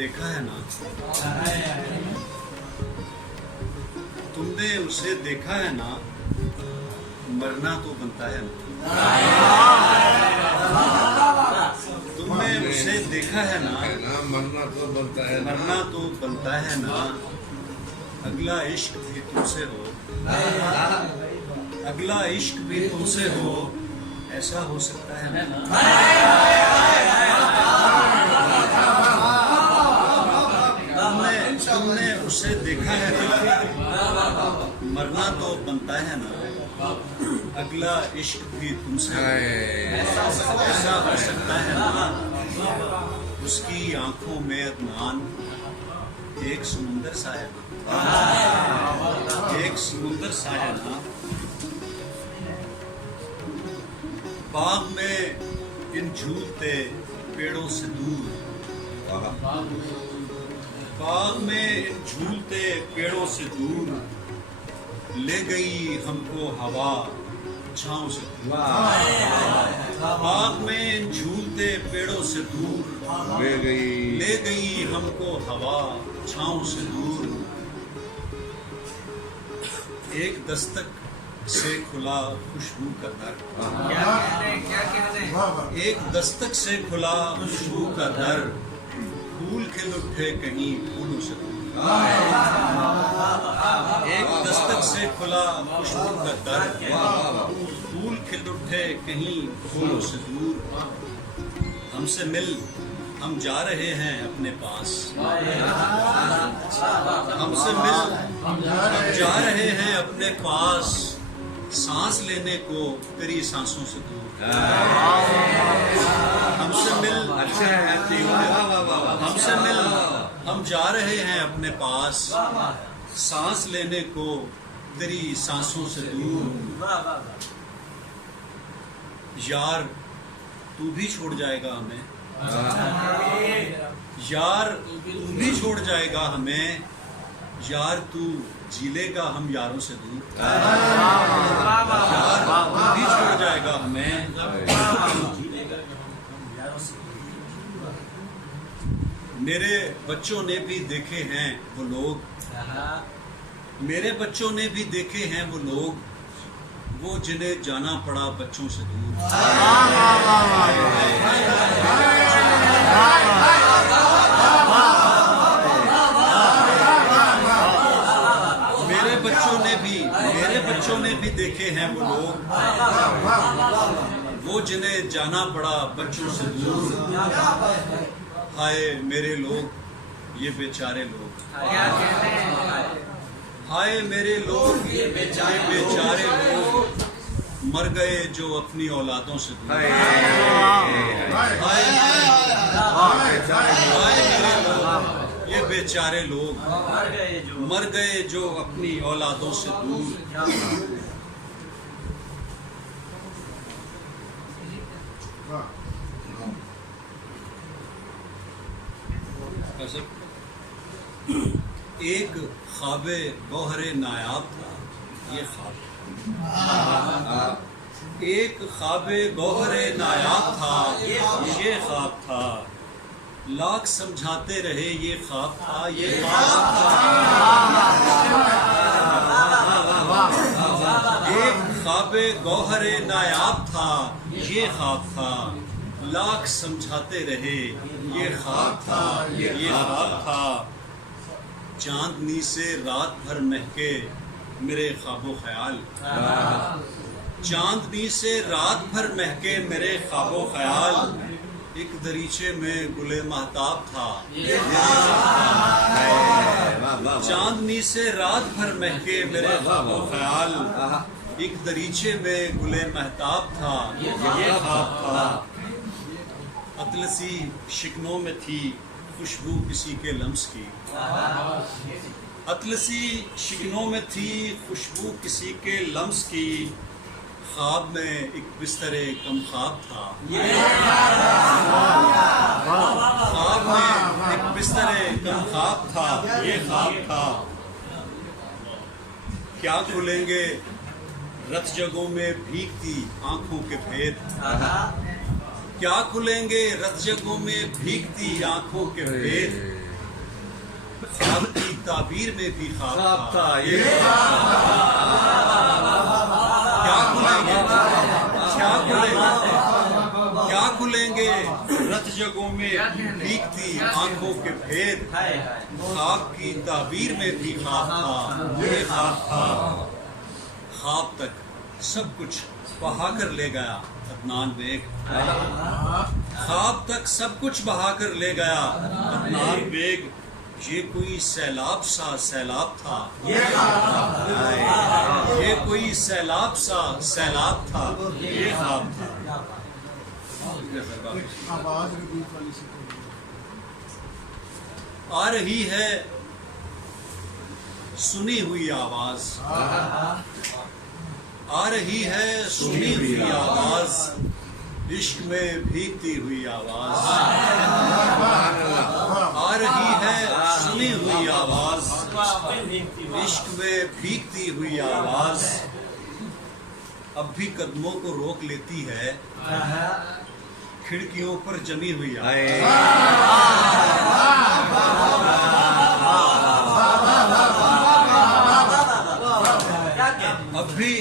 देखा है ना, तुमने उसे देखा है ना, मरना तो बनता है ना। तुमने उसे देखा है ना, मरना तो बनता है, मरना तो बनता है ना। अगला इश्क भी तुमसे हो, अगला इश्क भी तुमसे हो, ऐसा हो सकता है ना। तुमने उसे देखा है ना, मरना तो बनता है ना। अगला इश्क भी तुमसे हो, ऐसा हो सकता है ना। उसकी आंखों में अदनान एक समुंदर सा है ना, एक समुंदर सा है ना। बाग में इन झूलते पेड़ों से दूर, बाग में इन झूलते पेड़ों से दूर, ले गई हमको हवा छांव से दूर। बाग में इन झूलते पेड़ों से दूर, ले गई हमको हवा छांव से दूर। एक दस्तक से खुला खुशबू का दर, एक दस्तक से खुला खुशबू का दर, फूल खिल उठे कहीं फूलों से दूर। एक दस्तक से खुला खुशबू का दर, फूल खिल उठे कहीं फूलों से दूर। हमसे मिल हम जा रहे हैं अपने पास, हमसे मिल हम जा रहे हैं अपने पास, सांस लेने को तेरी सांसों से दूर। हमसे मिल हमसे मिल हम जा रहे हैं अपने पास, सांस लेने को तेरी सांसों से दूर। यार तू भी छोड़ जाएगा हमें, यार तू भी छोड़ जाएगा हमें, यार तू जी लेगा हम यारों से दूर। यार तू भी छोड़ जाएगा हमें, मेरे बच्चों ने भी देखे हैं वो लोग, मेरे बच्चों ने भी देखे हैं वो लोग, वो जिन्हें जाना पड़ा बच्चों से दूर। मेरे बच्चों ने भी देखे हैं वो लोग, वो जिन्हें जाना पड़ा बच्चों से दूर। हाय मेरे लोग, ये बेचारे लोग, हाय मेरे लोग, ये बेचारे लोग, मर गए जो अपनी औलादों से दूर। हाय मेरे लोग, ये बेचारे लोग, मर गए जो अपनी औलादों से दूर। एक ख्वाबे गौहरे नायाब था ये ख्वाब, एक ख्वाबे गौहरे नायाब था ये ख्वाब था। लाख समझाते रहे ये ख्वाब था, ये ख्वाब था। एक ख्वाबे गौहरे नायाब था ये ख्वाब था। लाख समझाते रहे ये ख्वाब था, ये ख्वाब था। चांदनी से रात भर महके मेरे ख्वाबो ख्याल, चांदनी से रात भर महके मेरे ख्वाबो ख्याल। एक दरीचे में गुले महताब था, चांदनी से रात भर महके मेरे ख्वाबो ख्याल। एक दरीचे में गुले महताब था ये ख्वाब था। अतलसी शिकनों में थी खुशबू किसी के लम्स की, अतलसी शिकनों में थी खुशबू किसी के लम्स की। ख्वाब में एक बिस्तरे कम ख्वाब था, ख्वाब में एक बिस्तरे कम ख्वाब था ये ख्वाब था। क्या खुलेंगे रत जगों में भीगती आंखों के भेद, क्या खुलेंगे रत जगों में भीगती आंखों के भेद। आपकी ताबीर में भी ख्वाब था। ये क्या खुलेंगे, क्या खुलेंगे, क्या खुलेंगे रत जगों में भीगती आंखों के भेद। आपकी ताबीर में भी ख्वाब था, ये ख्वाब था। ख्वाब तक सब कुछ बहा कर ले गया अदनान बेग। ख्वाब तक सब कुछ बहा कर ले गया अदनान बेग। ये कोई सैलाब सा सैलाब था, ये कोई सैलाब सा सैलाब था, ये ख्वाब था। आ रही है सुनी हुई आवाज, आ रही है सुनी हुई आवाज, इश्क में भीगती हुई आवाज। आ रही है सुनी हुई आवाज, इश्क में भीगती हुई आवाज। अब भी कदमों को रोक लेती है खिड़कियों पर जमी हुई आवाज। अब भी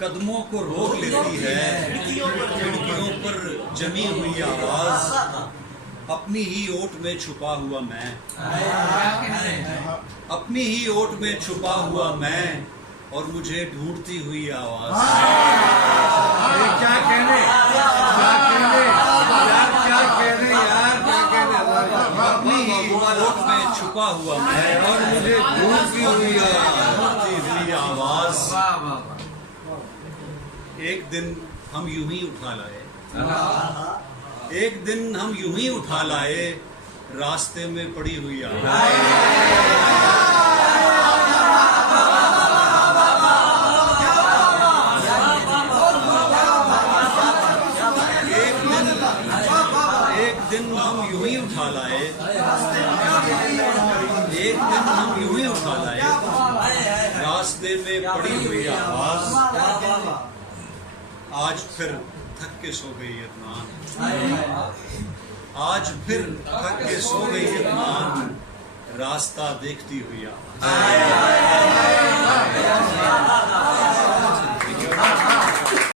कदमों को रोक लेती है खिड़कियों पर जमी हुई आवाज। अपनी ही ओट में छुपा हुआ मैं, अपनी ही ओट में छुपा हुआ मैं, और मुझे ढूंढती हुई आवाज। क्या कहने, क्या कहने यार, क्या कहने यार, क्या कहने। अपनी ही ओट में छुपा हुआ मैं, और मुझे ढूंढती हुई आवाज। एक दिन हम यूं ही उठा लाए, एक दिन हम यूं ही उठा लाए रास्ते में पड़ी हुई आवाज। एक दिन हम यूं ही उठा लाए, एक दिन हम यूं ही उठा लाए रास्ते में पड़ी हुई आवाज। आज फिर थक के सो गई अदनान, आज फिर थक के सो गई अदनान, रास्ता देखती हुई आवाज।